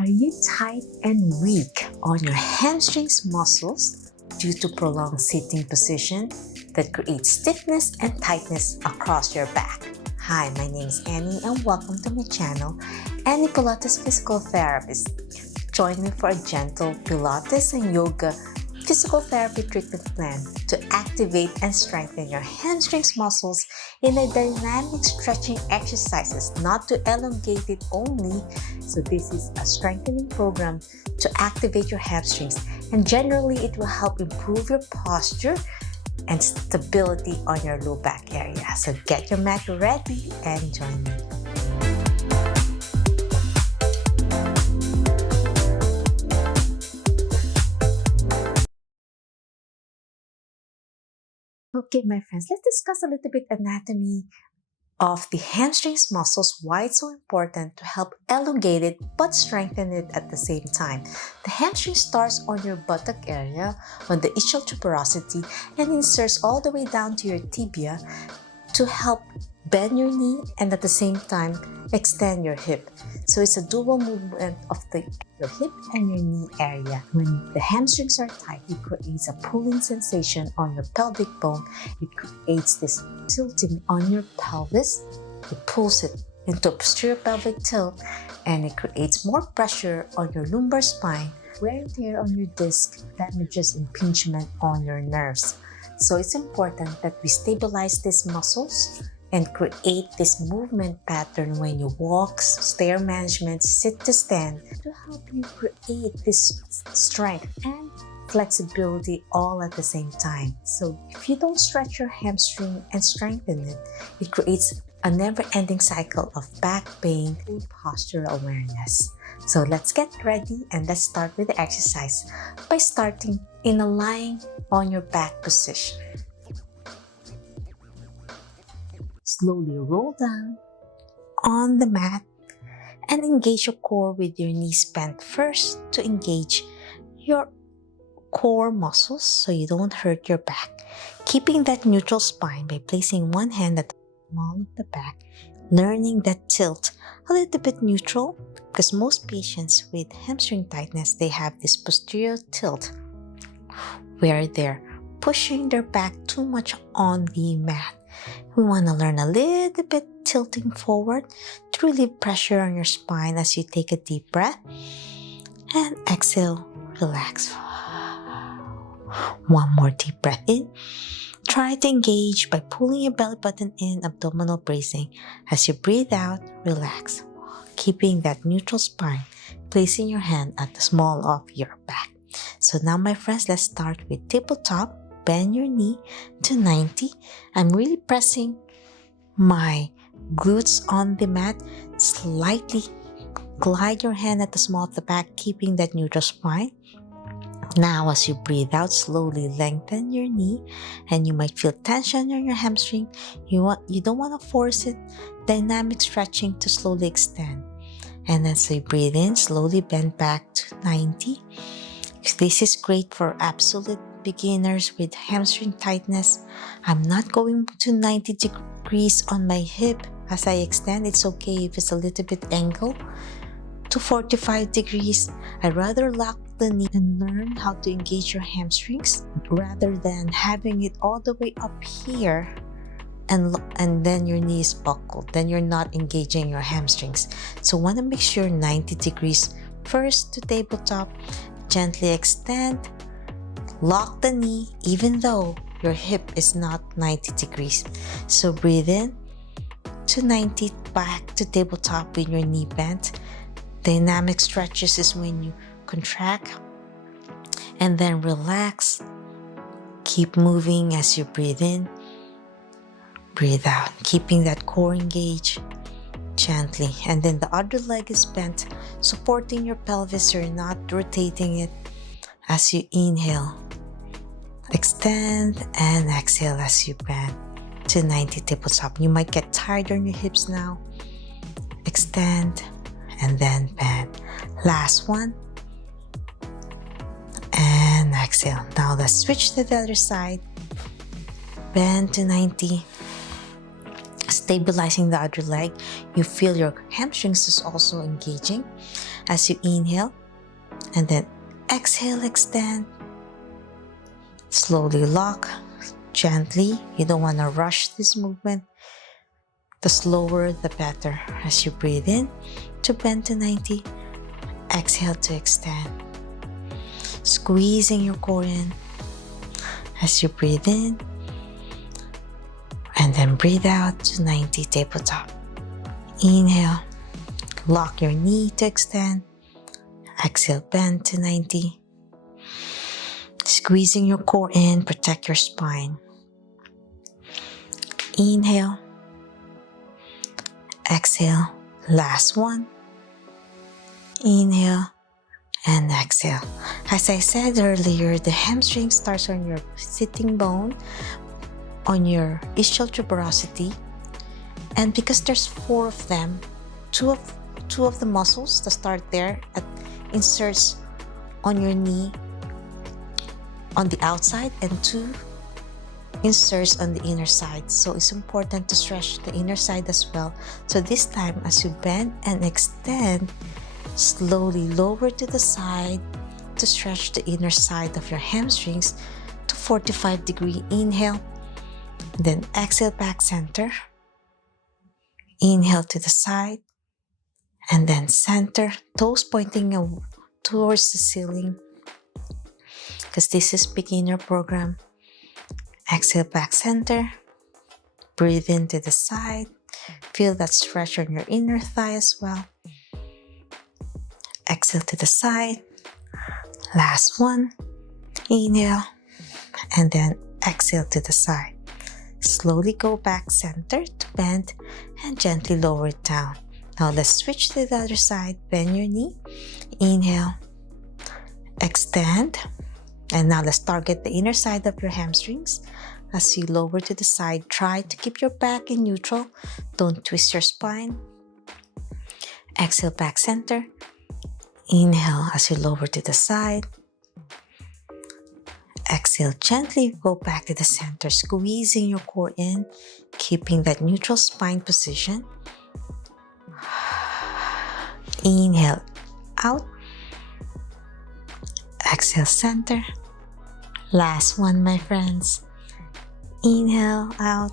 Are you tight and weak on your hamstrings muscles due to prolonged sitting position that creates stiffness and tightness across your back? Hi, my name is Annie and welcome to my channel, Annie Pilates Physical Therapist. Join me for a gentle Pilates and yoga physical therapy treatment plan to activate and strengthen your hamstrings muscles in a dynamic stretching exercises, not to elongate it only. So this is a strengthening program to activate your hamstrings, and generally it will help improve your posture and stability on your low back area. So get your mat ready and join me. Okay, my friends, let's discuss a little bit anatomy of the hamstrings muscles, why it's so important to help elongate it but strengthen it at the same time. The hamstring starts on your buttock area, on the ischial tuberosity, and inserts all the way down to your tibia to help bend your knee and at the same time extend your hip. So it's a dual movement of your hip and your knee area. When the hamstrings are tight, it creates a pulling sensation on your pelvic bone. It creates this tilting on your pelvis. It pulls it into a posterior pelvic tilt, and it creates more pressure on your lumbar spine. Wear and tear on your disc damages impingement on your nerves. So it's important that we stabilize these muscles and create this movement pattern when you walk, stair management, sit to stand, to help you create this strength and flexibility all at the same time. So if you don't stretch your hamstring and strengthen it, it creates a never-ending cycle of back pain and postural awareness. So let's get ready and let's start with the exercise by starting in a lying on your back position. Slowly roll down on the mat and engage your core with your knees bent first to engage your core muscles so you don't hurt your back. Keeping that neutral spine by placing one hand at the small of the back, learning that tilt a little bit neutral, because most patients with hamstring tightness, they have this posterior tilt where they're pushing their back too much on the mat. We want to learn a little bit tilting forward to relieve pressure on your spine as you take a deep breath and exhale, relax. One more deep breath in. Try to engage by pulling your belly button in, abdominal bracing. As you breathe out, relax, keeping that neutral spine, placing your hand at the small of your back. So now, my friends, let's start with tabletop. Bend your knee to 90. I'm really pressing my glutes on the mat. Slightly glide your hand at the small of the back, keeping that neutral spine. Now, as you breathe out, slowly lengthen your knee, and you might feel tension on your hamstring. You don't want to force it. Dynamic stretching to slowly extend. And as you breathe in, slowly bend back to 90. This is great for absolute beginners with hamstring tightness. I'm not going to 90 degrees on my hip as I extend. It's okay if it's a little bit angle to 45 degrees. I'd rather lock the knee and learn how to engage your hamstrings rather than having it all the way up here and then your knee is buckled. Then you're not engaging your hamstrings. So want to make sure 90 degrees first to tabletop. Gently extend. Lock the knee even though your hip is not 90 degrees. So breathe in to 90, back to tabletop with your knee bent. Dynamic stretches is when you contract and then relax. Keep moving as you breathe in, breathe out, keeping that core engaged gently. And then the other leg is bent, supporting your pelvis. You're not rotating it. As you inhale, extend and exhale as you bend to 90 tabletop. You might get tired on your hips now. Extend and then bend. Last one. And exhale. Now let's switch to the other side. Bend to 90. Stabilizing the other leg. You feel your hamstrings is also engaging. As you inhale and then exhale, extend. Slowly lock, gently. You don't want to rush this movement. The slower, the better. As you breathe in to bend to 90, exhale to extend. Squeezing your core in as you breathe in and then breathe out to 90, tabletop. Inhale, lock your knee to extend. Exhale, bend to 90. Squeezing your core in, protect your spine. Inhale, exhale, last one. Inhale and exhale. As I said earlier, the hamstring starts on your sitting bone, on your ischial tuberosity, and because there's 4 of them, two of the muscles that start there inserts on your knee on the outside and 2 inserts on the inner side. So it's important to stretch the inner side as well. So this time, as you bend and extend, slowly lower to the side to stretch the inner side of your hamstrings to 45-degree. Inhale, then exhale, back center. Inhale to the side, and then center, toes pointing towards the ceiling, because this is beginner program. Exhale, back center. Breathe into the side. Feel that stretch on your inner thigh as well. Exhale to the side. Last one. Inhale. And then exhale to the side. Slowly go back center to bend and gently lower it down. Now let's switch to the other side. Bend your knee. Inhale. Extend. And now let's target the inner side of your hamstrings. As you lower to the side, try to keep your back in neutral. Don't twist your spine. Exhale, back center. Inhale as you lower to the side. Exhale, gently go back to the center, squeezing your core in, keeping that neutral spine position. Inhale, out. Exhale, center. Last one, my friends. Inhale, out.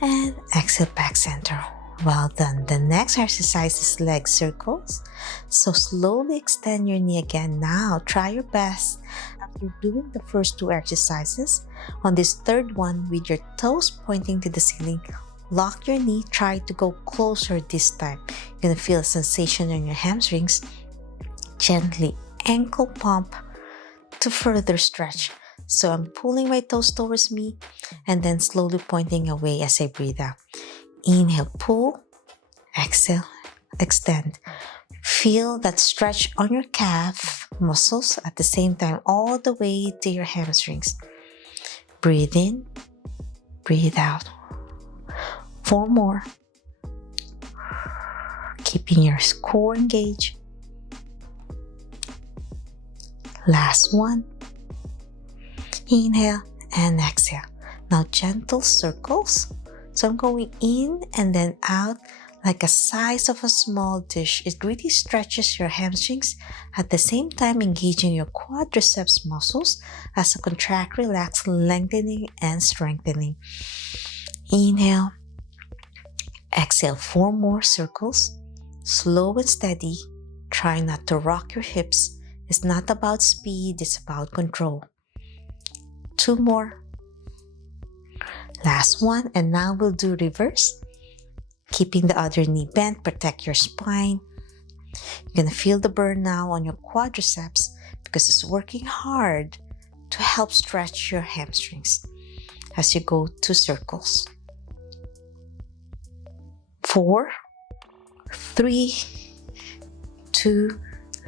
And exhale, back center. Well done. The next exercise is leg circles. So slowly extend your knee again. Now try your best. After doing the first 2 exercises, on this third one with your toes pointing to the ceiling, lock your knee. Try to go closer this time. You're going to feel a sensation on your hamstrings. Gently ankle pump to further stretch. So I'm pulling my toes towards me and then slowly pointing away as I breathe out. Inhale, pull. Exhale, extend. Feel that stretch on your calf muscles at the same time all the way to your hamstrings. Breathe in, breathe out. 4 more. Keeping your core engaged. Last one. Inhale and exhale. Now gentle circles. So I'm going in and then out like a size of a small dish. It really stretches your hamstrings at the same time engaging your quadriceps muscles as you contract, relax, lengthening and strengthening. Inhale. Exhale, 4 more circles. Slow and steady. Try not to rock your hips. It's not about speed, it's about control. 2 more. Last one, and now we'll do reverse. Keeping the other knee bent, protect your spine. You're gonna feel the burn now on your quadriceps because it's working hard to help stretch your hamstrings as you go 2 circles. 4, 3, 2,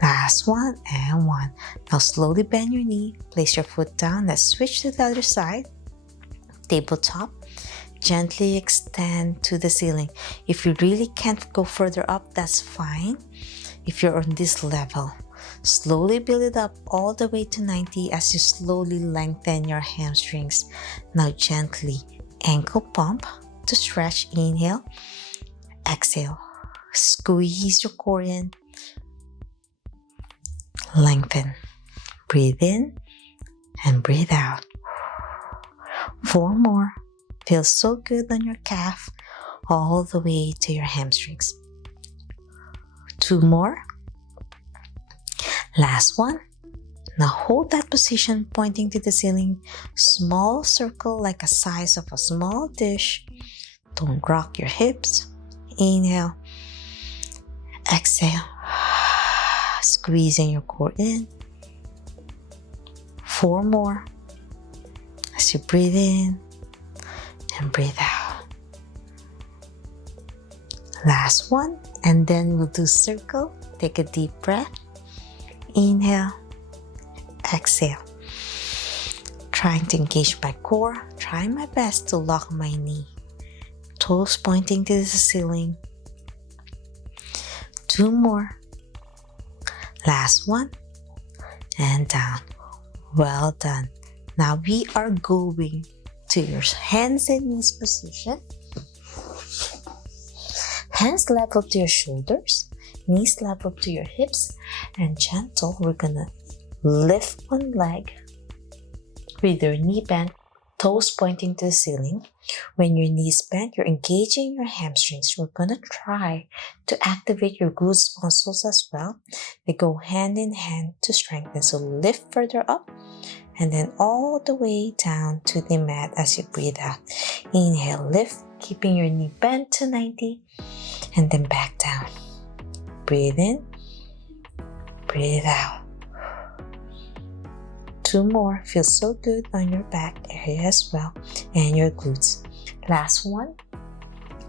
last one, and 1. Now slowly bend your knee, place your foot down. Let's switch to the other side. Tabletop. Gently extend to the ceiling. If you really can't go further up, that's fine. If you're on this level, slowly build it up all the way to 90 as you slowly lengthen your hamstrings. Now gently ankle pump to stretch. Inhale, exhale, squeeze your core in. Lengthen. Breathe in and breathe out. 4 more. Feels so good on your calf all the way to your hamstrings. 2 more. Last one. Now hold that position pointing to the ceiling. Small circle like a size of a small dish. Don't rock your hips. Inhale. Exhale. Squeezing your core in. 4 more. As you breathe in and breathe out. Last one. And then we'll do circle. Take a deep breath. Inhale. Exhale. Trying to engage my core. Trying my best to lock my knee. Toes pointing to the ceiling. 2 more. Last one. And down. Well done. Now we are going to your hands and knees position. Hands level to your shoulders. Knees level to your hips. And gentle, we're gonna lift one leg with your knee bent, toes pointing to the ceiling. When your knees bent, you're engaging your hamstrings. We're gonna try to activate your glutes muscles as well. They go hand in hand to strengthen. So lift further up and then all the way down to the mat as you breathe out. Inhale, lift, keeping your knee bent to 90 and then back down. Breathe in, breathe out. 2 more. Feels so good on your back area as well and your glutes. Last one.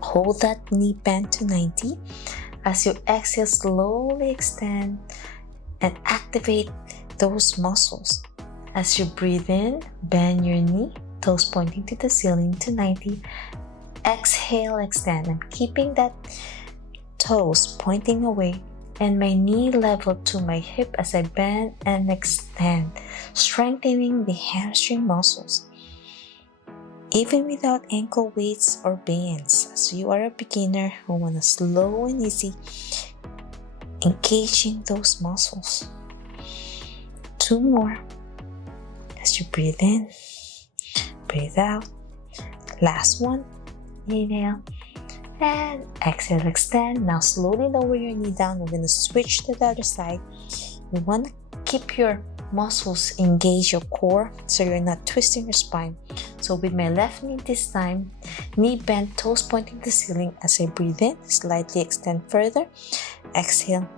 Hold that knee bent to 90. As you exhale, slowly extend and activate those muscles. As you breathe in, bend your knee, toes pointing to the ceiling to 90. Exhale, extend. I'm keeping that toes pointing away and my knee level to my hip as I bend and extend, strengthening the hamstring muscles. Even without ankle weights or bands, as you are a beginner who want to slow and easy, engaging those muscles. 2 more. As you breathe in, breathe out. Last one. Inhale. And exhale, extend. Now slowly lower your knee down. We're going to switch to the other side. You want to keep your muscles engage, your core, so you're not twisting your spine. So with my left knee this time, knee bent, toes pointing to the ceiling. As I breathe in, slightly extend further. Exhale,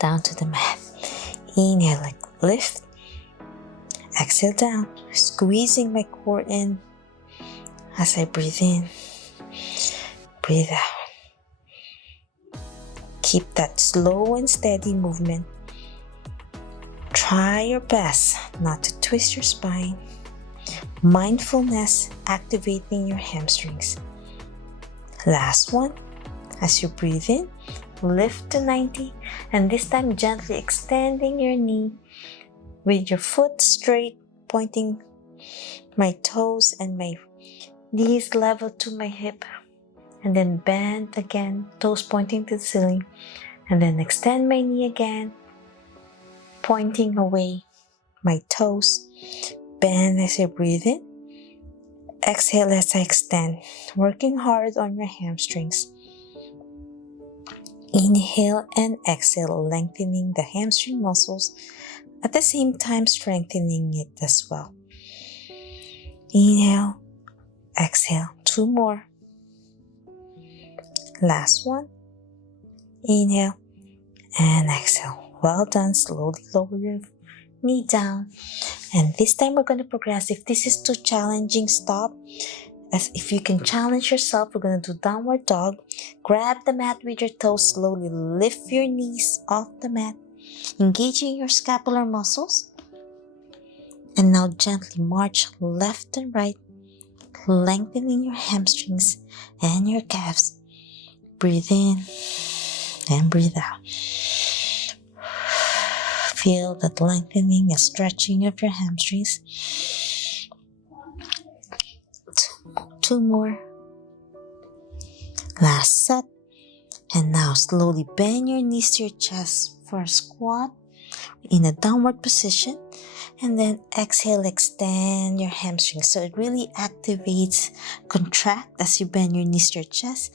down to the mat. Inhale, lift. Exhale down, squeezing my core in. As I breathe in, breathe out. Keep that slow and steady movement. Try your best not to twist your spine. Mindfulness, activating your hamstrings. Last one. As you breathe in, lift to 90 and this time gently extending your knee with your foot straight, pointing my toes and my knees level to my hip. And then bend again, toes pointing to the ceiling. And then extend my knee again, pointing away my toes. Bend as I breathe in. Exhale as I extend, working hard on your hamstrings. Inhale and exhale, lengthening the hamstring muscles, at the same time strengthening it as well. Inhale, exhale, 2 more. Last one. Inhale and exhale. Well done. Slowly lower your knee down. And this time we're going to progress. If this is too challenging, stop. As if you can challenge yourself, we're going to do downward dog. Grab the mat with your toes. Slowly lift your knees off the mat, engaging your scapular muscles. And now gently march left and right, lengthening your hamstrings and your calves. Breathe in and breathe out. Feel that lengthening and stretching of your hamstrings. 2 more. Last set. And now slowly bend your knees to your chest for a squat. in a downward position. And then exhale, extend your hamstrings. So it really activates, contract as you bend your knees to your chest.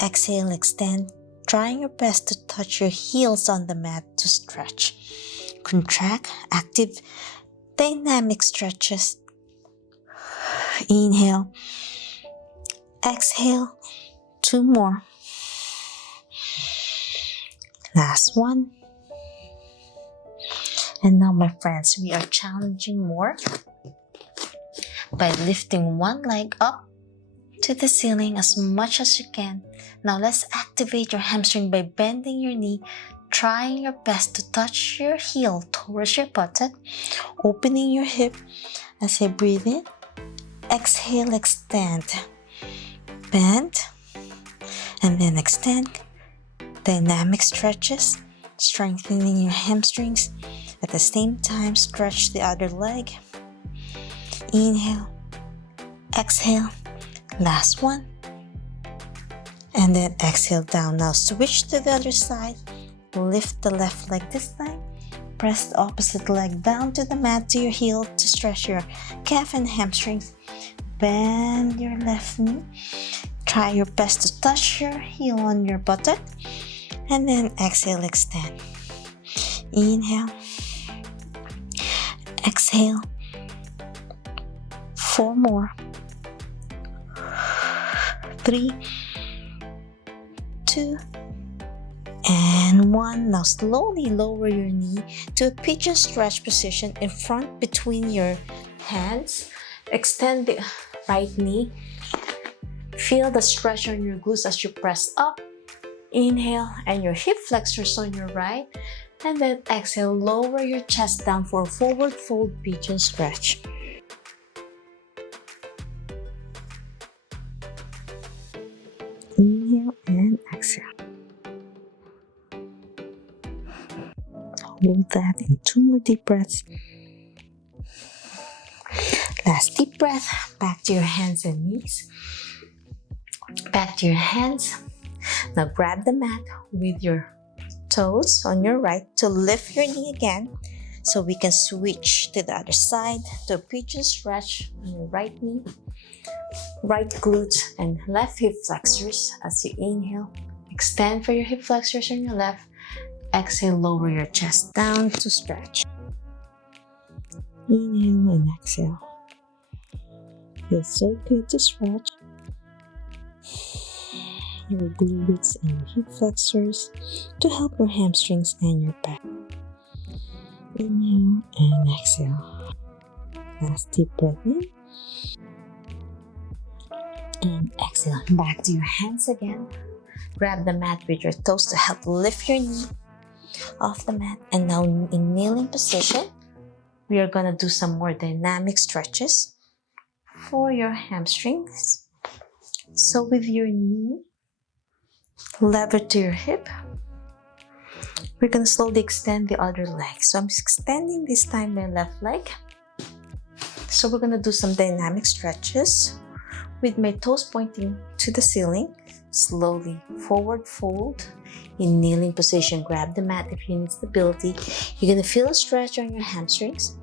Exhale, extend, trying your best to touch your heels on the mat to stretch. Contract, active, dynamic stretches. Inhale, exhale, 2 more. Last one. And now, my friends, we are challenging more by lifting one leg up to the ceiling as much as you can. Now let's activate your hamstring by bending your knee, trying your best to touch your heel towards your buttock, opening your hip as I breathe in. Exhale, extend, bend, and then extend. Dynamic stretches, strengthening your hamstrings. At the same time, stretch the other leg. Inhale, exhale, last one. And then exhale down. Now switch to the other side. Lift the left leg this time. Press the opposite leg down to the mat to your heel to stretch your calf and hamstrings. Bend your left knee. Try your best to touch your heel on your buttock. And then exhale, extend. Inhale. Exhale. 4 more. 3, 2, and 1. Now slowly lower your knee to a pigeon stretch position in front between your hands. Extend the right knee. Feel the stretch on your glutes as you press up. Inhale, and your hip flexors on your right. And then exhale, lower your chest down for a forward fold pigeon stretch. Inhale and exhale. Hold that in 2 more deep breaths. Last deep breath. Back to your hands and knees. Back to your hands. Now grab the mat with your toes on your right to lift your knee again, so we can switch to the other side to a pigeon stretch on your right knee, right glute, and left hip flexors. As you inhale, extend for your hip flexors on your left. Exhale, lower your chest down to stretch. Inhale and exhale. Feels so good to stretch your glutes and your hip flexors to help your hamstrings and your back. Inhale and exhale. Last deep breath in. And exhale. Back to your hands again. Grab the mat with your toes to help lift your knee off the mat. And now in kneeling position, we are going to do some more dynamic stretches for your hamstrings. So with your knee lever to your hip, we're going to slowly extend the other leg. So I'm extending this time my left leg. So we're going to do some dynamic stretches with my toes pointing to the ceiling. Slowly forward fold in kneeling position. Grab the mat if you need stability. You're going to feel a stretch on your hamstrings.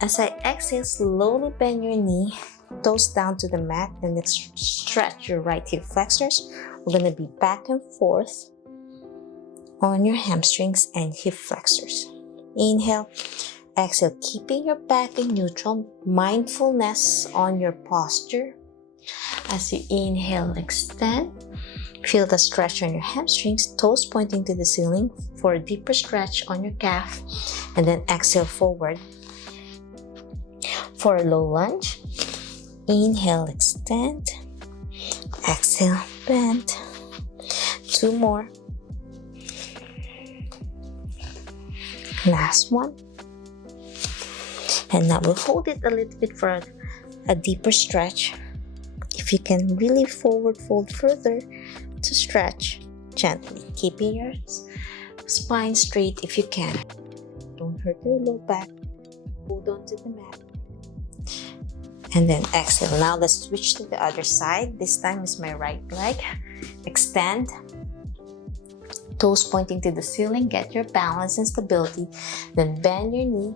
As I exhale, slowly bend your knee, toes down to the mat, and then stretch your right hip flexors. We're going to be back and forth on your hamstrings and hip flexors. Inhale, exhale, keeping your back in neutral. Mindfulness on your posture. As you inhale, extend. Feel the stretch on your hamstrings, toes pointing to the ceiling for a deeper stretch on your calf. And then exhale forward for a low lunge. Inhale, extend. Exhale, bend. 2 more. Last one. And now we'll hold it a little bit for a deeper stretch. If you can really forward fold further to stretch gently, keeping your spine straight if you can. Don't hurt your low back. Hold on to the mat. And then exhale. Now let's switch to the other side. This time is my right leg. Extend. Toes pointing to the ceiling, get your balance and stability. Then bend your knee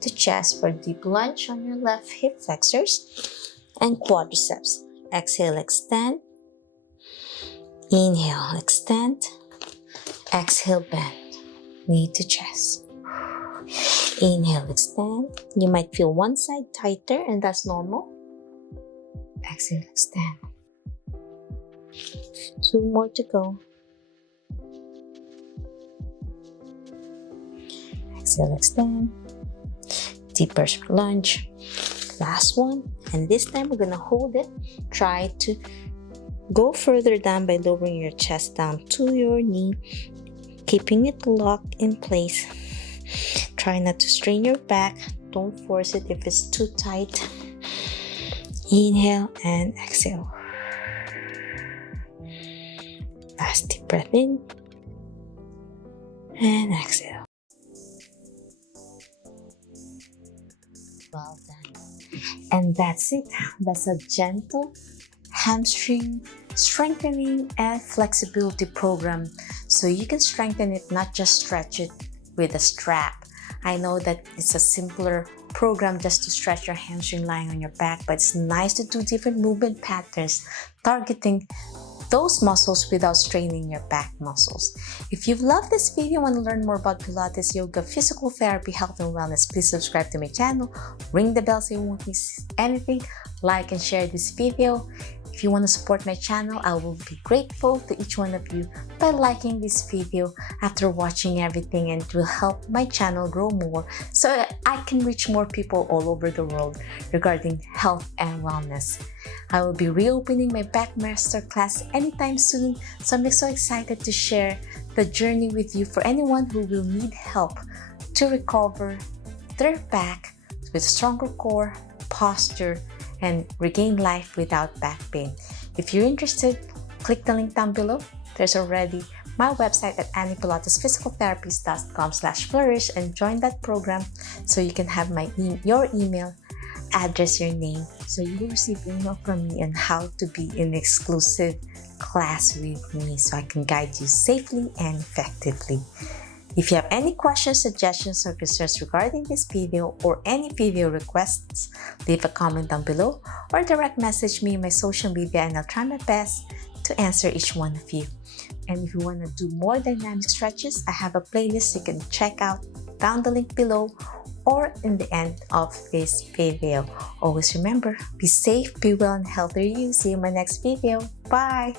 to chest for a deep lunge on your left hip flexors and quadriceps. Exhale, extend. Inhale, extend. Exhale, bend. Knee to chest. Inhale, extend. You might feel one side tighter, and that's normal. Exhale, extend. 2 more to go. Exhale, extend. Deeper lunge. Last one. And this time we're gonna hold it. Try to go further down by lowering your chest down to your knee, keeping it locked in place. Try not to strain your back. Don't force it if it's too tight. Inhale and exhale. Last deep breath in and exhale. Well done. And that's it. That's a gentle hamstring strengthening and flexibility program. So you can strengthen it, not just stretch it with a strap. I know that it's a simpler program just to stretch your hamstring lying on your back, but it's nice to do different movement patterns targeting those muscles without straining your back muscles. If you've loved this video and want to learn more about Pilates, yoga, physical therapy, health and wellness, please subscribe to my channel, ring the bell so you won't miss anything, like and share this video. If you want to support my channel, I will be grateful to each one of you by liking this video after watching everything, and it will help my channel grow more so I can reach more people all over the world regarding health and wellness. I will be reopening my back masterclass anytime soon, so I'm so excited to share the journey with you for anyone who will need help to recover their back with stronger core, posture, and regain life without back pain. If you're interested, click the link down below. There's already my website at anniepilatesphysicaltherapist.com/flourish and join that program so you can have your email address, your name, so you will receive email from me on how to be in exclusive class with me so I can guide you safely and effectively. If you have any questions, suggestions, or concerns regarding this video or any video requests, leave a comment down below or direct message me on my social media and I'll try my best to answer each one of you. And if you want to do more dynamic stretches, I have a playlist you can check out down the link below or in the end of this video. Always remember, be safe, be well, and healthy. See you in my next video. Bye!